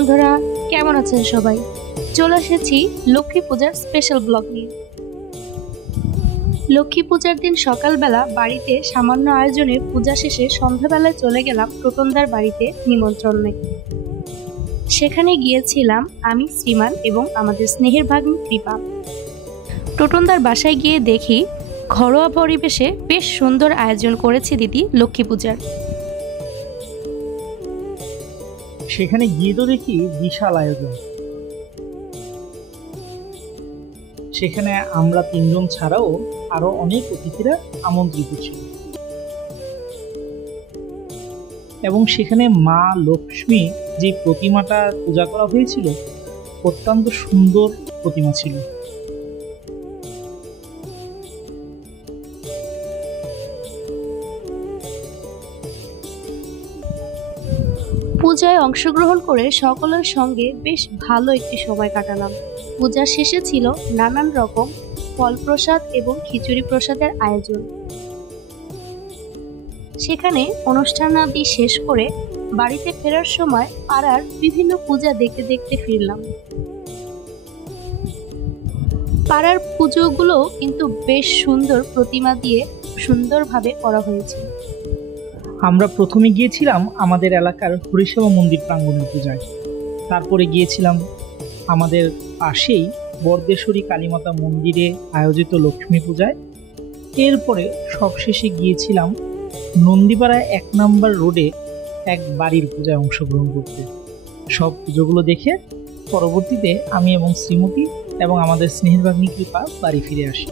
বন্ধুরা, কেমন আছেন সবাই? চলে এসেছি লক্ষ্মী পূজার স্পেশাল ব্লগ নিয়ে। লক্ষ্মী পূজার দিন সকালবেলা বাড়িতে সামান্য আয়োজনে পূজা শেষে সন্ধ্যাবেলায় চলে গেলাম টোটনদার বাড়িতে নিমন্ত্রণে। সেখানে গিয়েছিলাম আমি, শ্রীমান এবং আমাদের স্নেহের ভাগ্নি কৃপা। টোটনদার বাসায় গিয়ে দেখি ঘরোয়া পরিবেশে বেশ সুন্দর আয়োজন করেছে দিদি লক্ষ্মী পূজার। সেখানে গিয়ে তো দেখি বিশাল আয়োজন। সেখানে আমরা তিনজন ছাড়াও আরো অনেক অতিথিরা আমন্ত্রিত ছিল এবং সেখানে মা লক্ষ্মী যে প্রতিমাটা পূজা করা হয়েছিল অত্যন্ত সুন্দর প্রতিমা ছিল। পূজায় অংশগ্রহণ করে সকলের সঙ্গে বেশ ভালো একটি সময় কাটালাম। পূজার শেষে ছিল নানান রকম ফল প্রসাদ এবং খিচুড়ি প্রসাদের আয়োজন। সেখানে অনুষ্ঠানাদি শেষ করে বাড়িতে ফেরার সময় পাড়ার বিভিন্ন পূজা দেখতে দেখতে ফিরলাম। পাড়ার পুজোগুলো কিন্তু বেশ সুন্দর প্রতিমা দিয়ে সুন্দরভাবে করা হয়েছে। আমরা প্রথমে গিয়েছিলাম আমাদের এলাকার হরিসভা মন্দির প্রাঙ্গণের পূজায়, তারপরে গিয়েছিলাম আমাদের পাশেই বরদেশ্বরী কালীমাতা মন্দিরে আয়োজিত লক্ষ্মী পূজায়, এরপরে সবশেষে গিয়েছিলাম নন্দীপাড়া 1 নম্বর রোডে এক বাড়ির পূজায় অংশগ্রহণ করতে। সব পুজোগুলো দেখে পরবর্তীতে আমি এবং শ্রীমতী এবং আমাদের স্নেহের ভাগ্নি কৃপা বাড়ি ফিরে আসি।